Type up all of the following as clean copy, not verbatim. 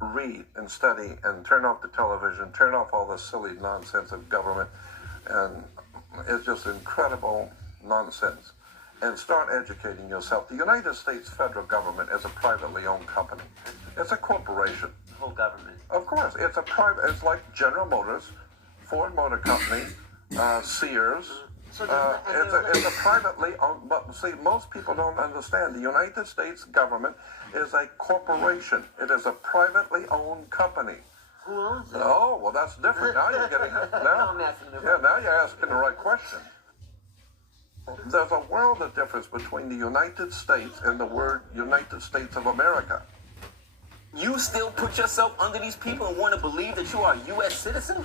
read and study and turn off the television, turn off all the silly nonsense of government, and it's just incredible nonsense, and start educating yourself. The United States federal government is a privately owned company. It's a corporation. The whole government. Of course, it's a private. It's like General Motors, Ford Motor Company, Sears. It's a privately owned, but see, most people don't understand. The United States government is a corporation. It is a privately owned company. Who owns it? Oh, well, that's different. Now you're getting now. Now you're asking the right question. There's a world of difference between the United States and the word United States of America. You still put yourself under these people and want to believe that you are a U.S. citizen?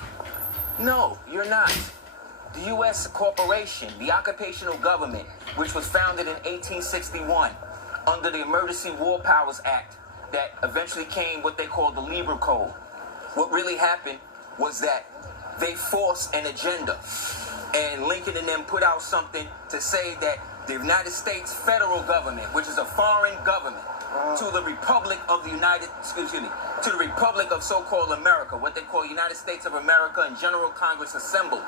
No, you're not. The U.S. corporation, the occupational government, which was founded in 1861 under the Emergency War Powers Act that eventually came what they called the Lieber Code. What really happened was that they forced an agenda, and Lincoln and them put out something to say that the United States federal government, which is a foreign government, to the Republic of to the Republic of so-called America, what they call United States of America and General Congress assembled.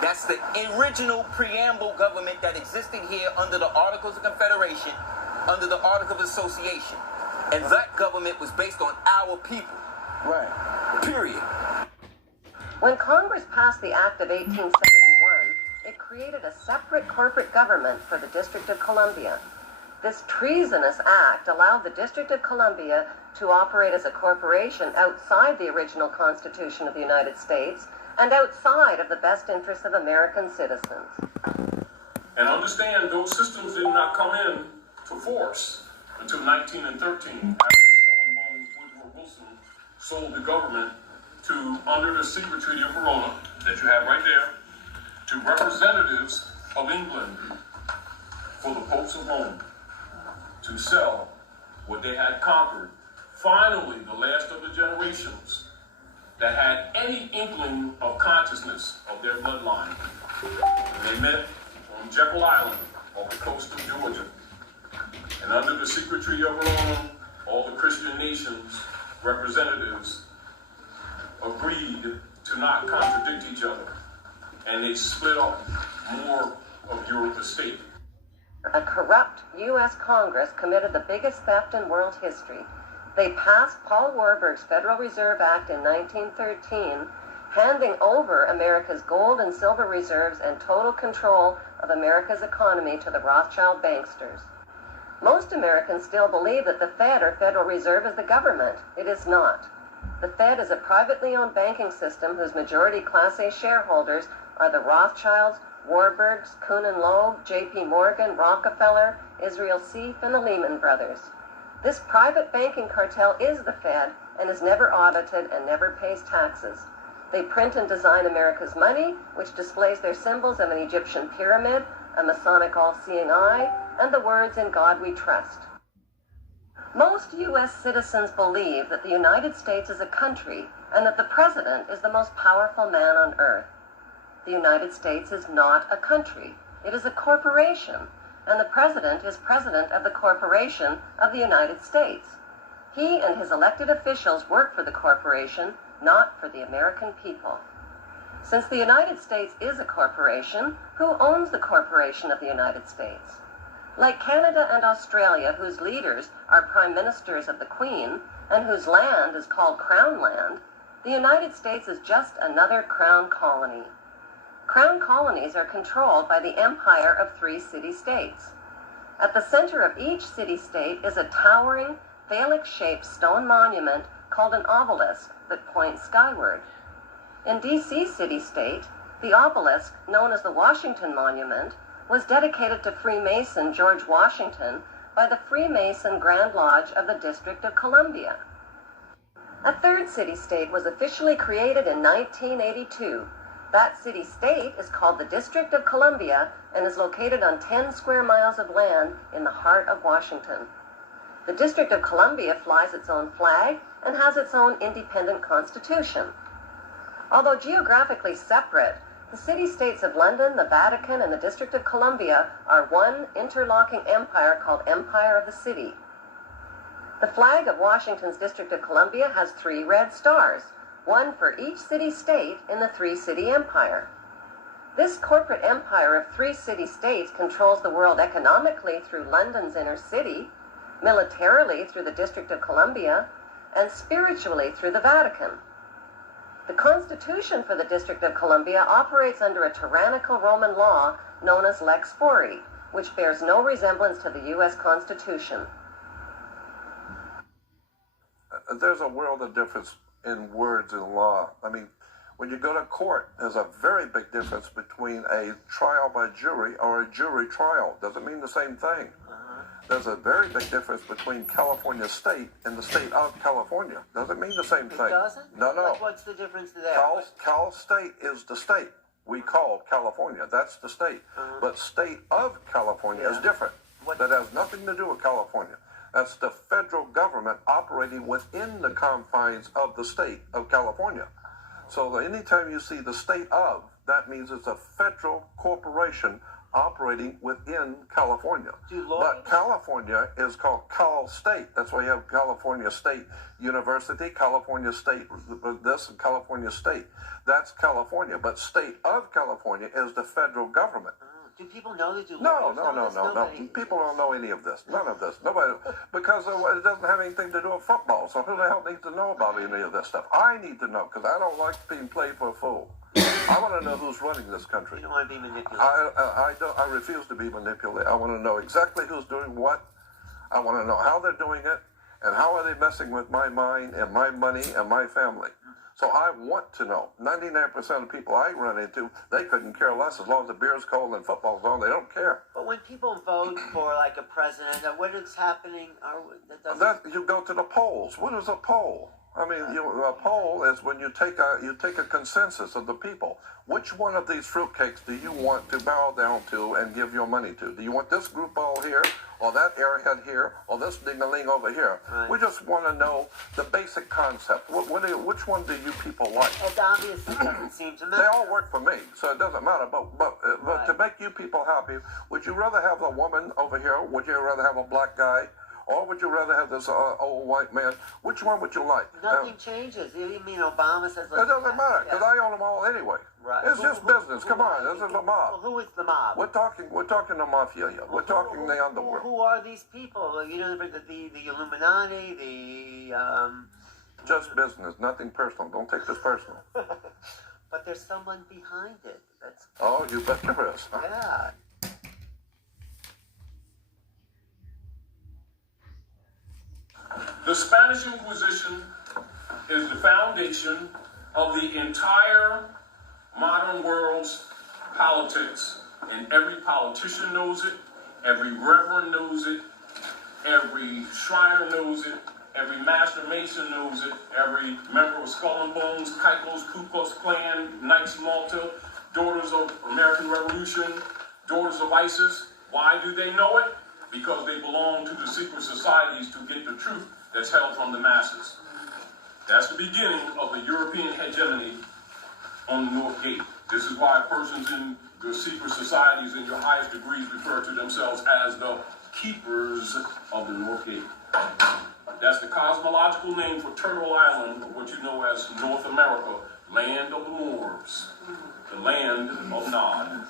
That's the original preamble government that existed here under the Articles of Confederation, under the Articles of Association. And that government was based on our people. Right. Period. When Congress passed the Act of 1871, it created a separate corporate government for the District of Columbia. This treasonous act allowed the District of Columbia to operate as a corporation outside the original Constitution of the United States and outside of the best interests of American citizens. And understand, those systems did not come in to force until 1913, after Stonewall Woodrow Wilson sold the government to, under the secret Treaty of Verona, that you have right there, to representatives of England for the popes of Rome to sell what they had conquered. Finally, the last of the generations that had any inkling of consciousness of their bloodline. They met on Jekyll Island off the coast of Georgia. And under the secret Treaty of Verona, all the Christian nations, representatives, agreed to not contradict each other. And they split up more of Europe estate. A corrupt U.S. Congress committed the biggest theft in world history. They passed Paul Warburg's Federal Reserve Act in 1913, handing over America's gold and silver reserves and total control of America's economy to the Rothschild banksters. Most Americans still believe that the Fed, or Federal Reserve, is the government. It is not. The Fed is a privately owned banking system whose majority Class A shareholders are the Rothschilds, Warburgs, Kuhn and Loeb, J.P. Morgan, Rockefeller, Israel Seif, and the Lehman Brothers. This private banking cartel is the Fed and is never audited and never pays taxes. They print and design America's money, which displays their symbols of an Egyptian pyramid, a Masonic all-seeing eye, and the words "In God We Trust." Most U.S. citizens believe that the United States is a country and that the president is the most powerful man on earth. The United States is not a country. It is a corporation, and the president is president of the corporation of the United States. He and his elected officials work for the corporation, not for the American people. Since the United States is a corporation, who owns the corporation of the United States? Like Canada and Australia, whose leaders are prime ministers of the Queen, and whose land is called Crown Land, the United States is just another crown colony. Crown colonies are controlled by the empire of 3 city-states. At the center of each city-state is a towering, phallic-shaped stone monument called an obelisk that points skyward. In D.C. city-state, the obelisk, known as the Washington Monument, was dedicated to Freemason George Washington by the Freemason Grand Lodge of the District of Columbia. A 3rd city-state was officially created in 1982. That city-state is called the District of Columbia and is located on 10 square miles of land in the heart of Washington. The District of Columbia flies its own flag and has its own independent constitution. Although geographically separate, the city-states of London, the Vatican, and the District of Columbia are one interlocking empire called Empire of the City. The flag of Washington's District of Columbia has 3 red stars, one for each city-state in the 3-city empire. This corporate empire of 3 city-states controls the world economically through London's inner city, militarily through the District of Columbia, and spiritually through the Vatican. The Constitution for the District of Columbia operates under a tyrannical Roman law known as Lex Fori, which bears no resemblance to the U.S. Constitution. There's a world of difference in words and law. I mean, when you go to court, there's a very big difference between a trial by jury or a jury trial. Doesn't mean the same thing. There's a very big difference between California State and the state of California. Doesn't mean the same thing. It doesn't? No. Like, what's the difference there? Cal State is the state. We call California. That's the state. But state of California is different. That has nothing to do with California. That's the federal government operating within the confines of the state of California. So anytime you see the state of, that means it's a federal corporation operating within California. But California is called Cal State. That's why you have California State University, California State this, and California State. That's California. But state of California is the federal government. Do people know they do? No. People don't know any of this. None of this. Nobody, because it doesn't have anything to do with football. So who the hell needs to know about any of this stuff? I need to know because I don't like being played for a fool. I want to know who's running this country. You don't want to be manipulated. I refuse to be manipulated. I want to know exactly who's doing what. I want to know how they're doing it and how are they messing with my mind and my money and my family. So I want to know. 99% of the people I run into, they couldn't care less as long as the beer's cold and football's on. They don't care. But when people vote for like a president, what is happening? You go to the polls. What is a poll? I mean, a poll is when you take a consensus of the people. Which one of these fruitcakes do you want to bow down to and give your money to? Do you want this group all here, or that airhead here, or this ding-a-ling over here? Right. We just want to know the basic concept. Which one do you people like? It obviously doesn't seem to matter. They all work for me, so it doesn't matter. But Right. to make you people happy, would you rather have a woman over here? Would you rather have a black guy? Or would you rather have this old white man? Which one would you like? Nothing changes. You mean Obama says... It doesn't matter, because I own them all anyway. Right. It's just business. Come on, this is the mob. Well, who is the mob? We're talking the mafia here. We're talking the underworld. Who are these people? You know, the Illuminati, Just business, nothing personal. Don't take this personal. But there's someone behind it. That's... Oh, you bet there is. Yeah. The Spanish Inquisition is the foundation of the entire modern world's politics. And every politician knows it, every reverend knows it, every Shriner knows it, every Master Mason knows it, every member of Skull and Bones, Kaikos, Ku Klux Klan, Knights Malta, Daughters of American Revolution, Daughters of ISIS. Why do they know it? Because they belong to the secret societies to get the truth that's held from the masses. That's the beginning of the European hegemony on the North Gate. This is why persons in the secret societies in your highest degrees refer to themselves as the keepers of the North Gate. That's the cosmological name for Turtle Island, or what you know as North America, land of the Moors, the land of Nod.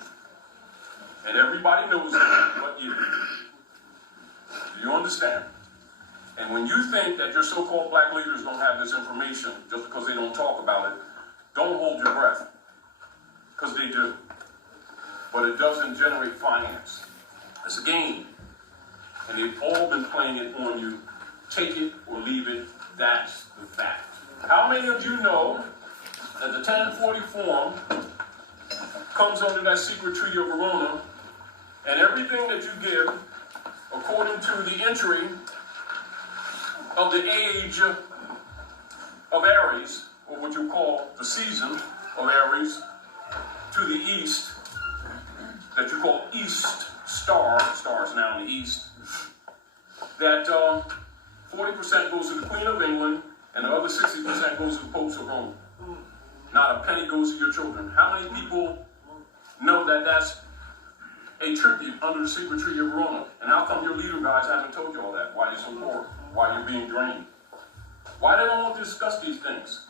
And everybody knows that but you. Do you understand? And when you think that your so-called black leaders don't have this information just because they don't talk about it, don't hold your breath. Because they do. But it doesn't generate finance. It's a game. And they've all been playing it on you. Take it or leave it. That's the fact. How many of you know that the 1040 form comes under that secret Treaty of Verona, and everything that you give, according to the entry of the age of Aries, or what you call the season of Aries, to the east, that you call East Star, stars now in the east, that 40% goes to the Queen of England, and the other 60% goes to the Popes of Rome. Not a penny goes to your children. How many people know that that's a tribute under the secret treaty of Verona. And how come your leader guys haven't told you all that? Why you're so poor? Why you're being drained? Why they don't want to discuss these things?